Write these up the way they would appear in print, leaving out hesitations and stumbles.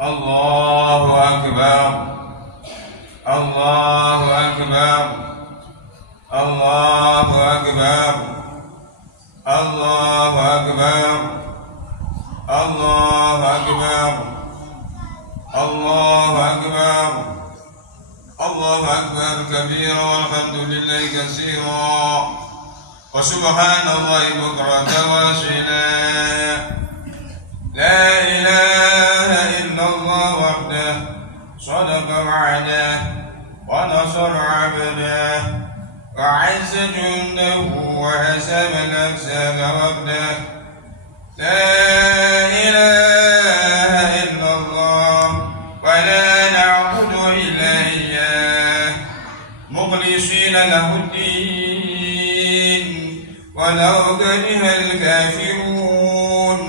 الله أكبر الله أكبر الله أكبر الله أكبر الله أكبر الله أكبر الله أكبر كبيرا والحمد لله كثيرا وسبحان الله بكرة وأصيلا لا إله إلا الله وحده صدق وعده ونصر عبده وعز جنده وهزم الأحزاب وحده لا إله إلا الله ولا نعبد إلا إياه مخلصين له الدين ولو كره الكافرون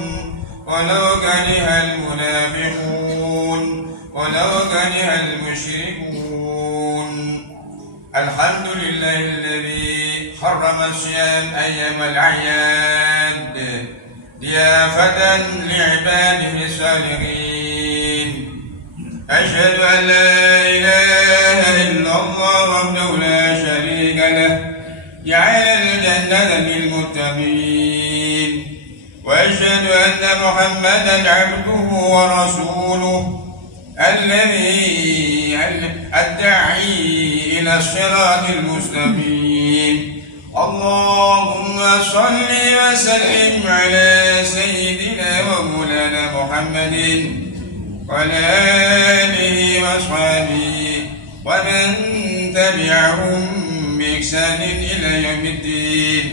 ولو كره المنافقون ولو كره المشركون الحمد لله الذي حرم الصيام أيام الأعياد ضيافة لعباده الصالحين أشهد أن لا إله إلا الله وحده لا شريك له جعل الجنة للمتقين وأشهد أن محمدا عبده ورسوله الذي الداعي إلى الصراط المستقيم اللهم صل وسلم على سيدنا ومولانا محمد وعلى آله وأصحابه ومن تبعهم بإحسان إلى يوم الدين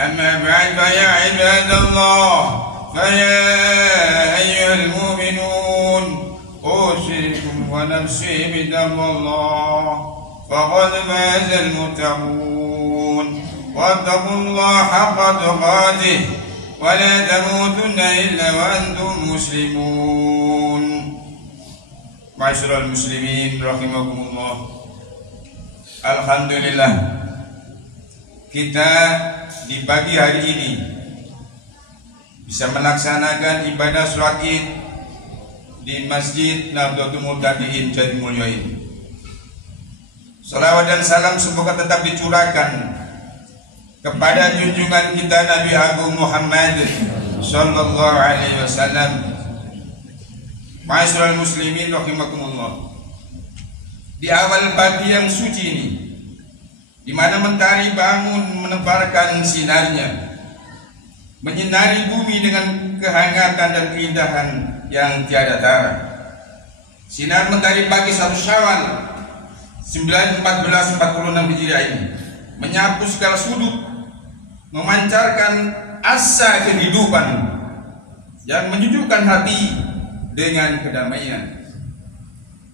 أما بعد فيا عباد الله فيا أيها المؤمنون أوصيكم ونفسي بتقوى الله فقد فاز المتقون واتقوا الله حق تقاته ولا تموتن إلا وأنتم مسلمون. Ma'asyiral muslimin rahimakumullah. Alhamdulillah, kita di pagi hari ini bisa melaksanakan ibadah sholat Id di Masjid Nahdlatul Muttaqin Jatimulyo ini. Salawat dan salam semoga tetap dicurahkan kepada junjungan kita Nabi Agung Muhammad sallallahu alaihi wasallam. Ma'asyiral muslimin rahimakumullah. Di awal pagi yang suci ini, di mana mentari bangun menebarkan sinarnya, menyinari bumi dengan kehangatan dan keindahan yang tiada tara. Sinar mentari pagi 1 Syawal 1446 Hijriah ini menyapu segala sudut, memancarkan asa kehidupan yang menyejukkan hati dengan kedamaian.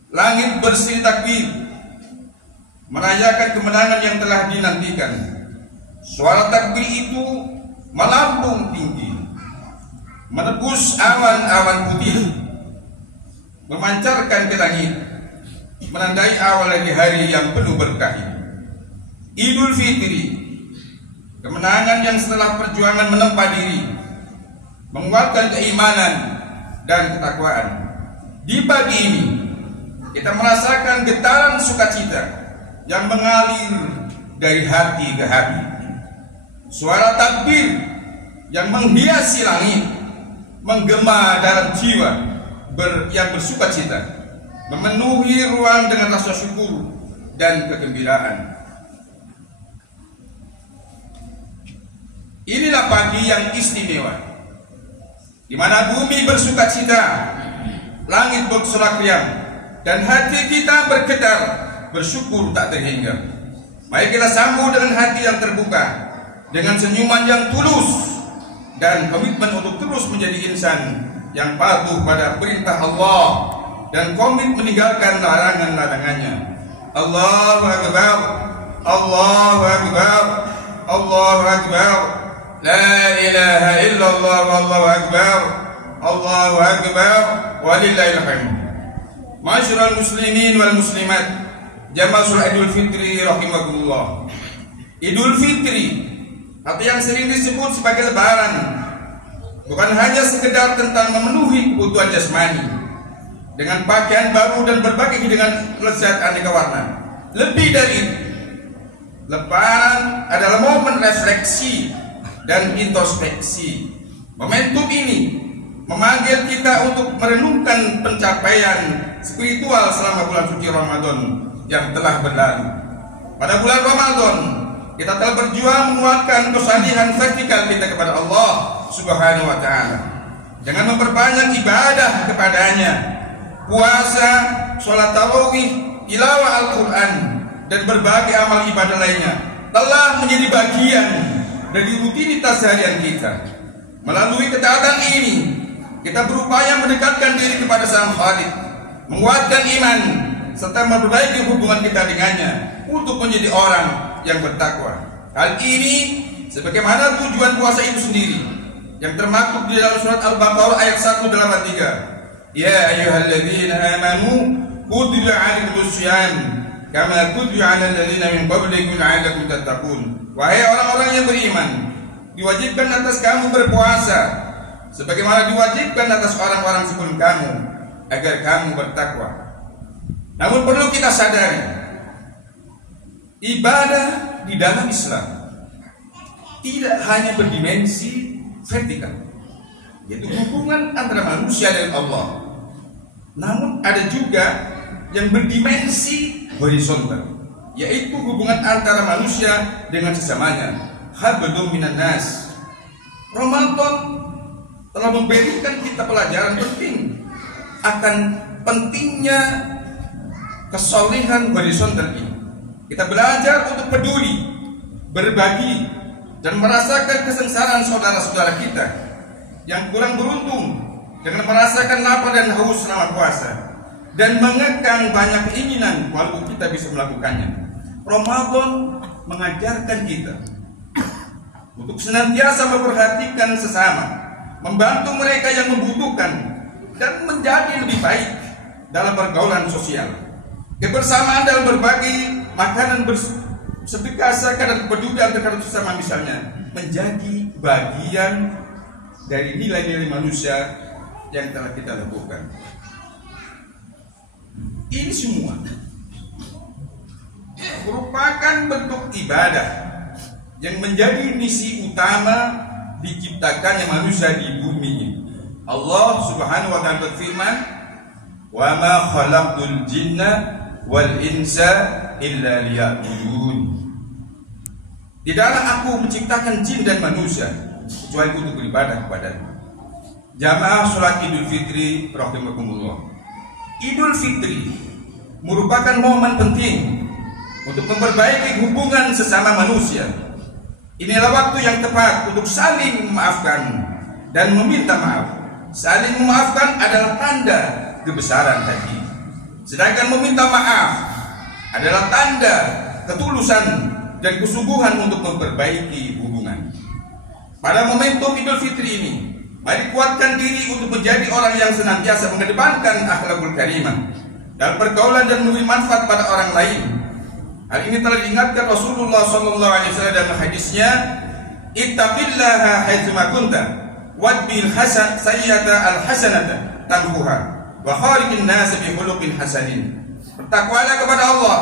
Langit bersih takbir merayakan kemenangan yang telah dinantikan. Suara takbir itu melambung tinggi, menebus awan-awan putih, memancarkan ke langit, menandai awal dari hari yang penuh berkah. Idul Fitri, kemenangan yang setelah perjuangan menempa diri, menguatkan keimanan dan ketakwaan. Di pagi ini kita merasakan getaran sukacita yang mengalir dari hati ke hati. Suara takbir yang menghiasi langit menggema dalam jiwa yang bersukacita, memenuhi ruang dengan rasa syukur dan kegembiraan. Inilah pagi yang istimewa, di mana bumi bersukacita, langit bersorak riang, dan hati kita bergetar bersyukur tak terhingga. Mari kita sambut dengan hati yang terbuka, dengan senyuman yang tulus, dan komitmen untuk terus menjadi insan yang patuh pada perintah Allah dan komit meninggalkan larangan-larangannya. Allahu Akbar, Allahu Akbar, Allahu Akbar, la ilaha illallah, wallahu akbar, Allahu akbar, walillahil hamd. Ma'asyiral muslimin wal muslimat, jamaah sholat Idul Fitri rahimakumullah. Idul Fitri atau yang sering disebut sebagai lebaran bukan hanya sekedar tentang memenuhi kebutuhan jasmani, dengan pakaian baru dan berbagai hidangan lezat aneka warna. Lebih dari itu, Lebaran adalah momen refleksi dan introspeksi. Momentum ini memanggil kita untuk merenungkan pencapaian spiritual selama bulan suci Ramadan yang telah berlalu. Pada bulan Ramadan, kita telah berjuang menguatkan kesalihan vertikal kita kepada Allah Subhanahu wa Ta'ala dengan memperbanyak ibadah kepadanya, puasa, sholat tarawih, tilawah Al-Quran, dan berbagai amal ibadah lainnya telah menjadi bagian dari rutinitas harian kita. Melalui ketaatan ini, kita berupaya mendekatkan diri kepada Sang Khalik, menguatkan iman, serta memperbaiki hubungan kita dengannya untuk menjadi orang yang bertakwa. Hal ini sebagaimana tujuan puasa itu sendiri yang termaktub di dalam surat Al-Baqarah ayat 183. Ya ayyuhalladzina amanu kutiba 'alaikumus syiyam kama kutiba 'alal ladzina min qablikum la'allakum tattaqun. Wahai orang-orang yang beriman, diwajibkan atas kamu berpuasa sebagaimana diwajibkan atas orang-orang sebelum kamu agar kamu bertakwa. Namun perlu kita sadari, ibadah di dalam Islam tidak hanya berdimensi vertikal, yaitu hubungan antara manusia dan Allah, namun ada juga yang berdimensi horizontal, yaitu hubungan antara manusia dengan sesamanya. Hablum minan nas. Ramadan telah memberikan kita pelajaran penting akan pentingnya kesolehan horizontal ini. Kita belajar untuk peduli, berbagi, dan merasakan kesengsaraan saudara-saudara kita yang kurang beruntung dengan merasakan lapar dan haus selama puasa dan mengekang banyak keinginan walaupun kita bisa melakukannya. Ramadan mengajarkan kita untuk senantiasa memperhatikan sesama, membantu mereka yang membutuhkan, dan menjadi lebih baik dalam pergaulan sosial. Kebersamaan dalam berbagi makanan, sedekah, zakat, dan kepedulian terhadap sesama misalnya menjadi bagian dari nilai-nilai manusia yang telah kita lakukan. Ini semua merupakan bentuk ibadah yang menjadi misi utama diciptakannya manusia di bumi ini. Allah Subhanahu wa ta'ala berfirman, "Wa ma khalaqtul jinna wal insa illa liya'budun." Tidaklah aku menciptakan jin dan manusia kecuali untuk beribadah kepada-Mu. Jamaah salat Idul Fitri rahimakumullah. Idul Fitri merupakan momen penting untuk memperbaiki hubungan sesama manusia. Inilah waktu yang tepat untuk saling memaafkan dan meminta maaf. Saling memaafkan adalah tanda kebesaran hati, sedangkan meminta maaf adalah tanda ketulusan dan kesungguhan untuk memperbaiki hubungan. Pada momentum Idul Fitri ini, mari kuatkan diri untuk menjadi orang yang senantiasa mengedepankan akhlakul karimah dalam pergaulan dan memberi manfaat pada orang lain. Hal ini telah diingatkan Rasulullah SAW dalam hadisnya, "Ittaqillaha haitsu ma kunta, wadbil hasan sayyata al-hasanata tamhuha, wa khaliqin nas bi khuluqin hasanin." Bertakwalah kepada Allah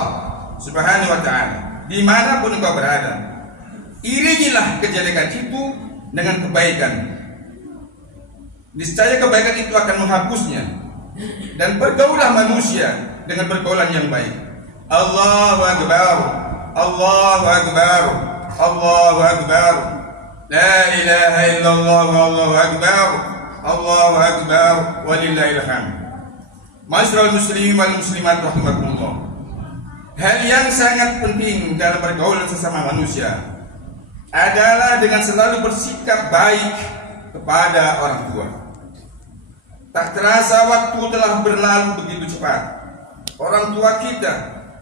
Subhanahu wa ta'ala dimanapun engkau berada. Iringilah kejelekan itu dengan kebaikan. Niscaya kebaikan itu akan menghapusnya. Dan bergaulah manusia dengan pergaulan yang baik. Allahu Akbar, Allahu Akbar, Allahu Akbar, La ilaha illallah, Allahu Akbar, Allahu Akbar, walillahil hamd. Masyarul muslimin wal muslimat rahimakumullah. Hal yang sangat penting dalam pergaulan sesama manusia adalah dengan selalu bersikap baik kepada orang tua. Tak terasa waktu telah berlalu begitu cepat. Orang tua kita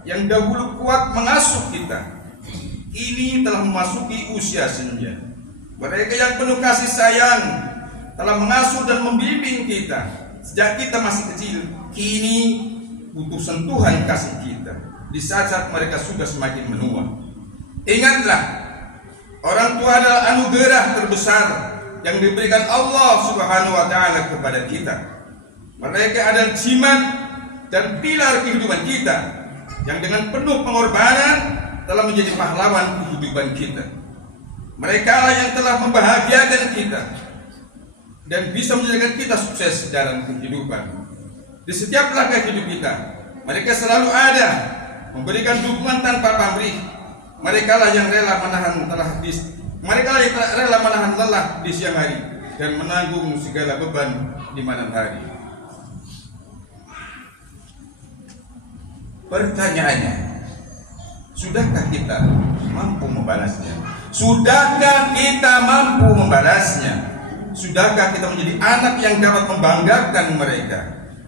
yang dahulu kuat mengasuh kita, ini telah memasuki usia senja. Mereka yang penuh kasih sayang telah mengasuh dan membimbing kita sejak kita masih kecil, kini butuh sentuhan kasih kita di saat-saat mereka sudah semakin menua. Ingatlah, orang tua adalah anugerah terbesar yang diberikan Allah Subhanahu wa ta'ala kepada kita. Mereka adalah jimat dan pilar kehidupan kita yang dengan penuh pengorbanan telah menjadi pahlawan kehidupan kita. Mereka lah yang telah membahagiakan kita dan bisa menjadikan kita sukses dalam kehidupan. Di setiap langkah hidup kita, mereka selalu ada, memberikan dukungan tanpa pamrih. Mereka lah yang rela menahan lelah di siang hari dan menanggung segala beban di malam hari. Pertanyaannya, sudahkah kita mampu membalasnya? Sudahkah kita mampu membalasnya? Sudahkah kita menjadi anak yang dapat membanggakan mereka?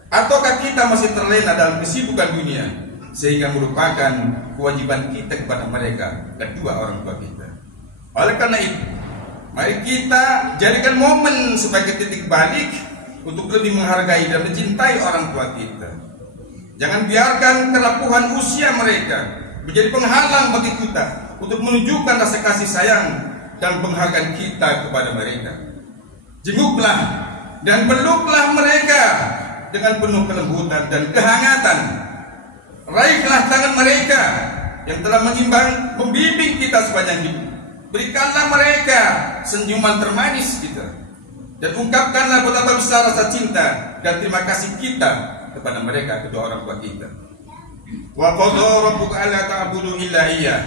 Ataukah kita masih terlena dalam kesibukan dunia sehingga merupakan kewajiban kita kepada mereka, kedua orang tua kita? Oleh karena itu, mari kita jadikan momen sebagai titik balik untuk lebih menghargai dan mencintai orang tua kita. Jangan biarkan kerapuhan usia mereka menjadi penghalang bagi kita untuk menunjukkan rasa kasih sayang dan penghargaan kita kepada mereka. Jenguklah dan peluklah mereka dengan penuh kelembutan dan kehangatan. Raihlah tangan mereka yang telah membimbing kita sepanjang hidup. Berikanlah mereka senyuman termanis kita, dan ungkapkanlah betapa besar rasa cinta dan terima kasih kita kepada mereka, kedua orang tua kita. Wa qadha rabbuka alla ta'budu illa iyyah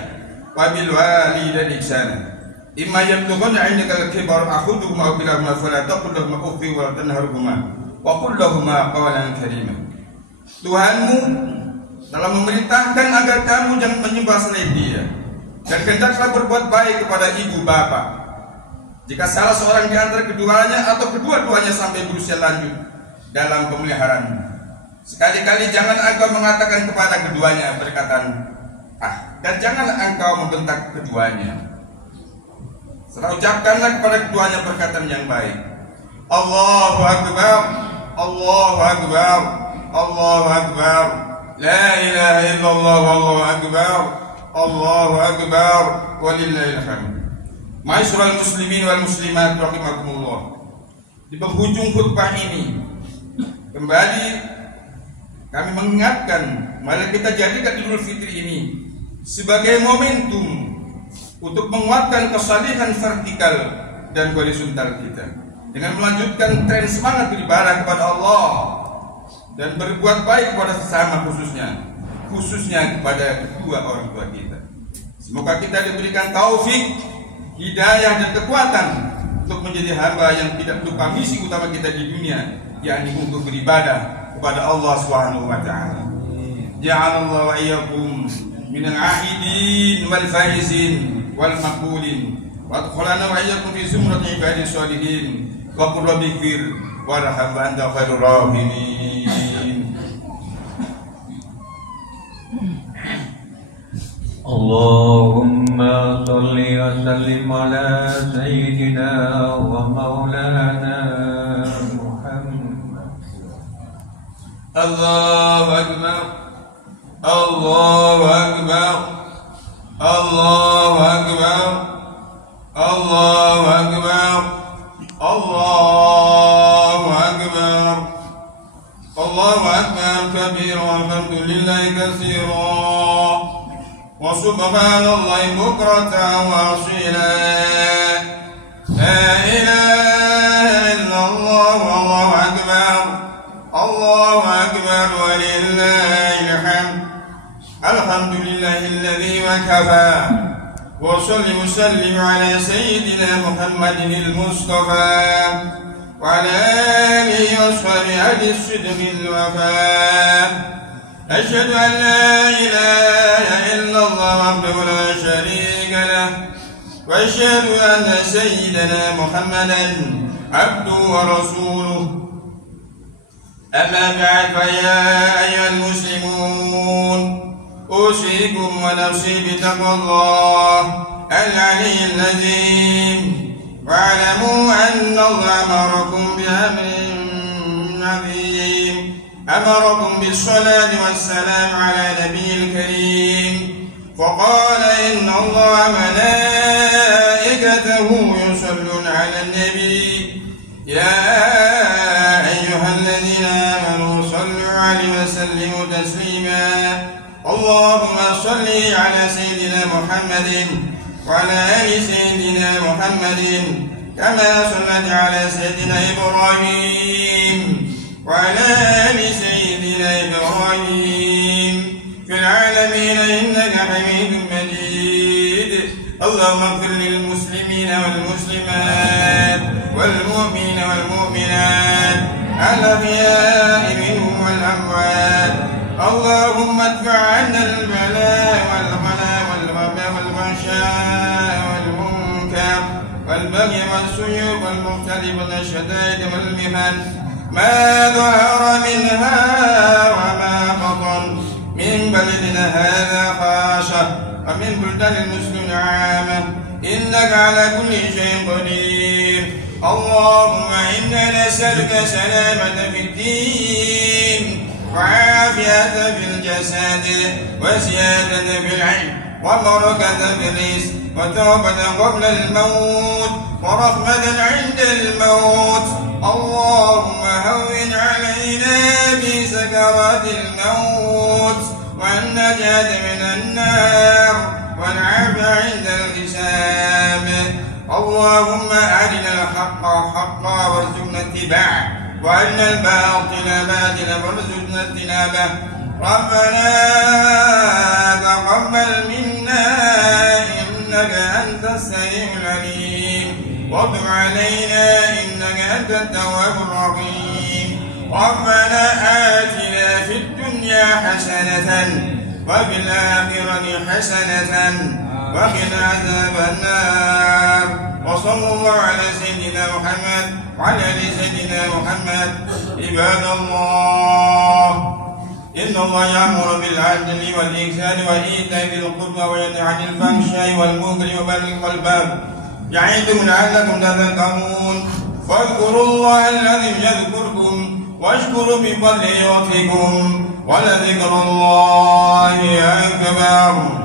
wa bil walidayni ihsana. Imma yablughanna 'indaka al-kibara ahaduhuma aw kilahuma fala taqul lahumā uff wa la tanharhumā wa qul lahumā qawlan karīmā. Tuhanmu telah memerintahkan agar kamu jangan menyembah selain Dia, dan hendaklah berbuat baik kepada ibu bapa. Jika salah seorang di antara keduanya atau kedua-duanya sampai berusia lanjut dalam pemeliharaan, sekali-kali jangan engkau mengatakan kepada keduanya perkataan dan janganlah engkau membentak keduanya. Serta ucapkanlah kepada keduanya perkataan yang baik. Allahu Akbar, Allahu Akbar, Allahu Akbar, la ilaha illallah, Allahu Akbar, Allahu Akbar, walillahil hamd. Ma'asyiral muslimin wal muslimat rahimakumullah. Di penghujung khutbah ini kembali kami mengingatkan, mari kita jadikan Idul Fitri ini sebagai momentum untuk menguatkan kesalihan vertikal dan horizontal kita dengan melanjutkan tren semangat beribadah kepada Allah dan berbuat baik kepada sesama, khususnya kepada kedua orang tua kita. Semoga kita diberikan taufik, hidayah dan kekuatan untuk menjadi hamba yang tidak lupa misi utama kita di dunia, yakni untuk beribadah kepada Allah Subhanahu wa taala. Ja'alallahu wa iyyakum minal 'aidin wal faizin wal maqbulin wa adkhulana wa iyyakum fi zumrati ibadis shalihin wa qur rabbighfir warham wa anta khairur rahimin. Allahumma salli wa sallim ala sayyidina wa maulana Muhammad. Allahu Akbar, Allahu Akbar, Allahu Akbar, Allahu Akbar, Allahu Akbar, Allahu Akbar kabira walhamdulillahi katsira wa subhanallahi bukratan wa asila. La ilaha illallah, Allahu Akbar, Allahu Akbar walillahil hamd. Alhamdulillahilladzi wa kafa wa salli wa sallim ala sayyidina Muhammadin al-Mustafa wa ala alihi wa sahbihi as-sidqil wafa. Asyhadu an la ilaha illallah wahdahu la syarika lah wa asyhadu anna sayyidina Muhammadan abduhu wa rasuluh. Amma ba'd, fa ya ayyuhal muslimun, أوصيكم ونفسي بتقوى الله العلي العظيم واعلموا أن الله أمركم بأمر عظيم، أمركم بالصلاة والسلام على نبي الكريم، فقال إن الله ملائكته يصلون على النبي يا أيها الذين الذين آمنوا صلوا عليه وسلموا تسليما. اللهم صل على سيدنا محمد وعلى آل سيدنا محمد كما صليت على سيدنا إبراهيم وعلى آل سيدنا إبراهيم في العالمين إنك حميد مجيد. اللهم اغفر للمسلمين والمسلمات والمؤمنين والمؤمنات الأحياء منهم والأموات. اللهم ادفع عنا البلاء والغلا والوباء والفحشاء والمنكر والبغي والسيوف والمختلف والشدائد والمحن ما ظهر منها وما بطن من بلدنا هذا خاصة ومن بلدان المسلمين عامة إنك على كل شيء قدير. اللهم إنا نسألك سلامة في الدين وعافية في الجسد وزيادة في العلم وبركة في الرزق وتوبة قبل الموت ورحمة عند الموت. اللهم هون علينا في سكرات الموت والنجاة من النار والعافية عند الحساب. اللهم أرنا الحق حقا وارزقنا اتباعه وأرنا الباطل باطلا وارزقنا اجتنابه. ربنا تقبل منا إنك أنت السميع العليم وتب علينا إنك أنت التواب الرحيم. ربنا آتنا في الدنيا حسنة وفي الآخرة حسنة وقنا عذاب النار. وصلى الله على سيدنا محمد وعلى آل سيدنا محمد. عباد الله إن الله يأمر بالعدل والإحسان وإيتاء ذي القربى وينهى عن الفحشاء والمنكر والبغي والبغي يعظكم لعلكم تذكرون. فاذكروا الله الذي يذكركم واشكروا بفضله يعطيكم ولذكر الله أكبر.